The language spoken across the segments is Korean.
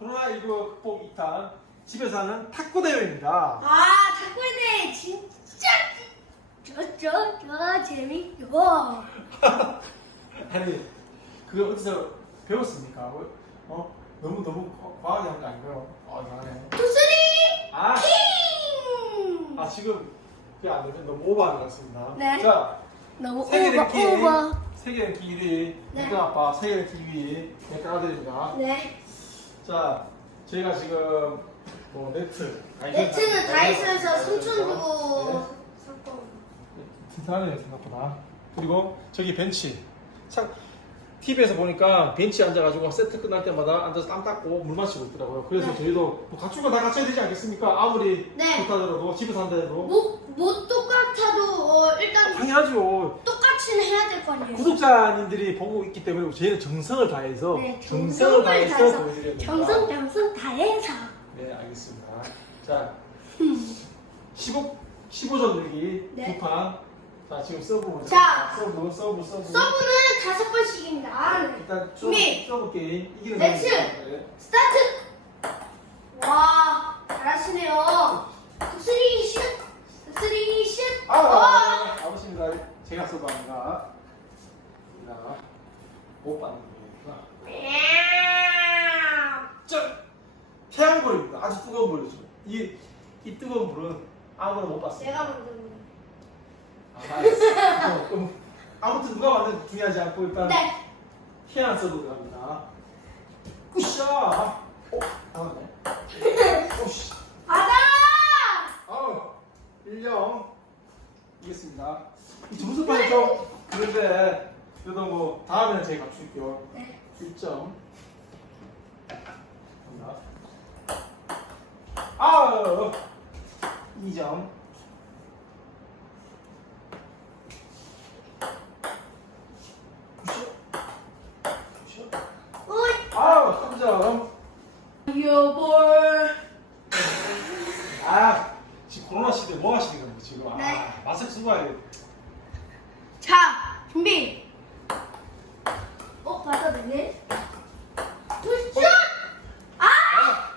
코로나19 극복 2탄 집에서 하는 탁구 대회입니다. 아, 탁구대 진짜 저저저 재밌죠. 아니 그거 어디서 배웠습니까? 어? 어? 너무 너무 과- 과하게 한 거 아닌가요? 아 잘하네. 투쓰리 아, 킹. 아 지금 그게 안 되면 너무 오버한 것 같습니다. 네. 자 너무 오버 세계랭킹 오버. 세계 랭킹 1위 네. 백강 아빠 세계 랭킹 2위 네, 깔아드립니다. 네. 자 저희가 지금 뭐 네트 네트는 다이소에서 다이소에서 3천 주고 네. 샀고. 튼튼하네요 생각보다 그리고 저기 벤치 참 TV에서 보니까 벤치에 앉아가지고 세트 끝날 때마다 앉아서 땀 닦고 물 마시고 있더라고요 그래서 네. 저희도 뭐거다 갖춰야 되지 않겠습니까 아무리 네. 좋다더라도 집에서 한다 해도 뭐, 뭐 똑같아도 어, 일단 당연하죠 구독자님들이 보고 있기 때문에 저희는 정성을 다해서 네, 정성을 다해서 보여드려야 됩니다 정성 정성 다해서. 네 알겠습니다 자 15, 15점 늘기 네. 두판 자 지금 서브 먼저 자. 서브 서브 서브 서브는 다섯 번씩입니다. 네. 일단 준비. 서브, 서브 게임 이기는 렛츠. 사람이 있어요. 스타트! 와, 잘하시네요. 쓰리 슛! 쓰리 슛! 아, 어! 아, 아버십니다. 제가 서브합니다. 자, 못 받는 거예요. 짠! 태양불입니다. 아주 뜨거운 물이죠. 이, 이 뜨거운 물은 아무나 못 봤어요. 내가 만든 아. 어, 그럼 아무튼 누가 만든 중요하지 않고 일단 네. 태양 서브 갑니다. 으쌰! 어, 나왔네. 오씨. 받아! 아우 1점 이겼습니다 이 점수판이 좀 그런데 그래도 뭐 다음에는 제가 갖출게요 네. 1점 갑니다 아우 2점 어이! 아우 3점 여볼. 아 지금 코로나 시대 뭐 하시는 건데 지금 아 네. 마스크 쓰고 와야 돼 자, 준비. 어, 받아내네. 굿샷! 아!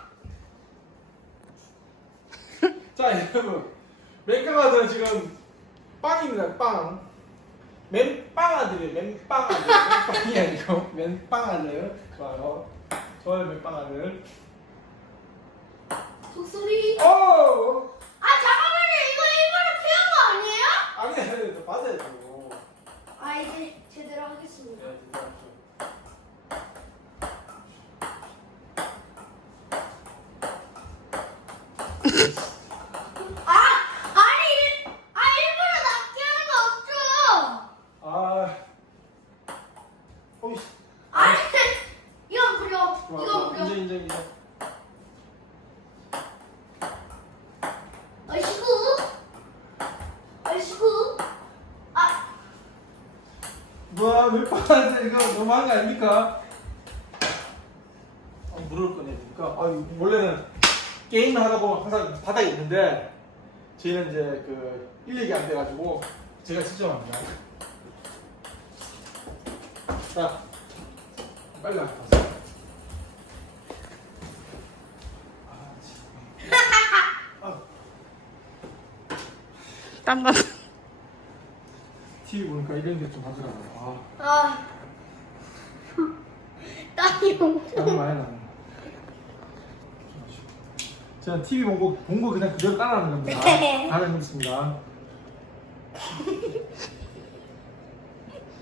자 여러분 맨강아들은 지금 빵입니다 빵. 맨빵 아들이에요 맨빵 아들. 맨빵이 아니고 맨빵 아들. 좋아요. 좋아요 맨빵 아들. 독수리. 오 아, 잠깐만요. 이거 일부러 피한 거 아니에요? 아니 아니 더 받아야죠 아, 이제 제대로 하겠습니다. 네, 죄송합 니다. 아, 아니, 일, 아, 일부러 낮게 하는 거 없죠? 아 어이 아니, 이건 부려, 좋아 이건 좋아 부려. 인정 인정 인정 아이시구, 아이시구. 아, 뭐야 맨빵아들 이거 너무한 거 아닙니까? 아, 물을 꺼내니까 아, 원래는 게임을 하다 보면 항상 바닥에 있는데 저희는 이제 그 인력이 안 돼가지고 제가 직접 합니다. 자, 빨리 가세요. 아, 참. 아, 땀나. TV 보니까 이런 게 좀 하더라고요. 아. 땀이 아, 엄청. 땀이 많이 나네. 제가 TV 본 거 본 거 그냥 그대로 따라하는 겁니다. 네. 다음에 묻습니다.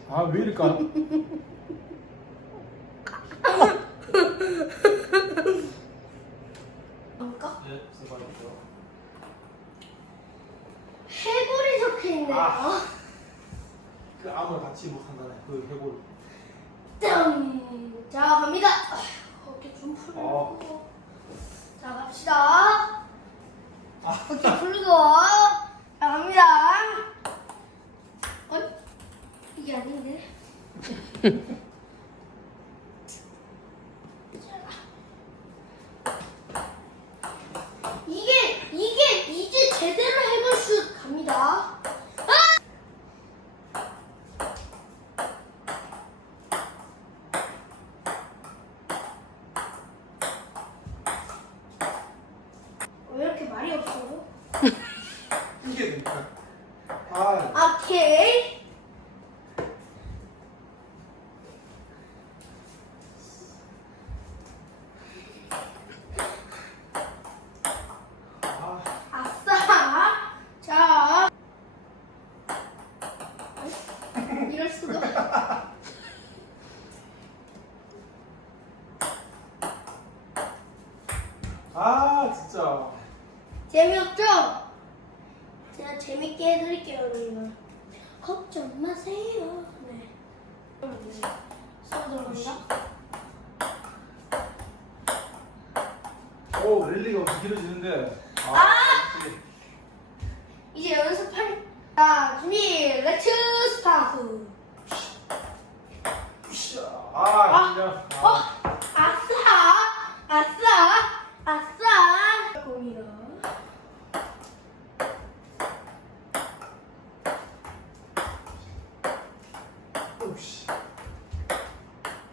아, 왜 이럴까? 뭔가? 네, 수고하셨죠. 해골이 적혀 있네요. 아. 그 아무나 같이 못한다네. 그 해골. 짠! 자, 갑니다. 아, 어깨 좀 풀고. 어. 자, 갑시다. 오케이. 아싸. 자. 이럴 수가. 아 진짜 재미없죠? 제가 재밌게 해드릴게요, 여러분. 걱정 마세요. 네. 써도 간다. 오 랠리가 엄청 길어지는데. 아! 역시. 이제 연습할. 자, 준비, 렛츠 스타트. 샤. 아, 그냥. 어, 아. 아싸, 아싸, 아싸. 공이요. 오씨.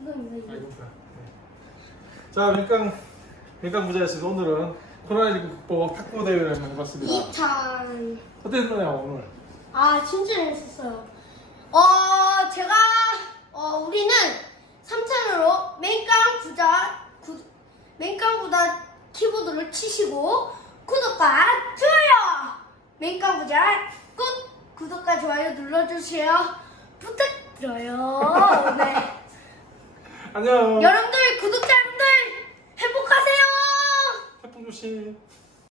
아 이거. 네. 자 밀강 밀강 부자였습니다. 오늘은 코로나19 극복 탁구 대회를 해봤습니다. 2탄. 어땠나요 오늘? 아, 진짜 재밌었어요. 어, 제가, 어, 우리는 3찬으로 맨깡 부자, 구, 맨깡 부자 키보드를 치시고, 구독과 좋아요! 맨깡 부자 꾹! 구독과 좋아요 눌러주세요. 부탁드려요. 네. 안녕. 여러분들, 구독자 여러분들, 행복하세요! 태풍 조심.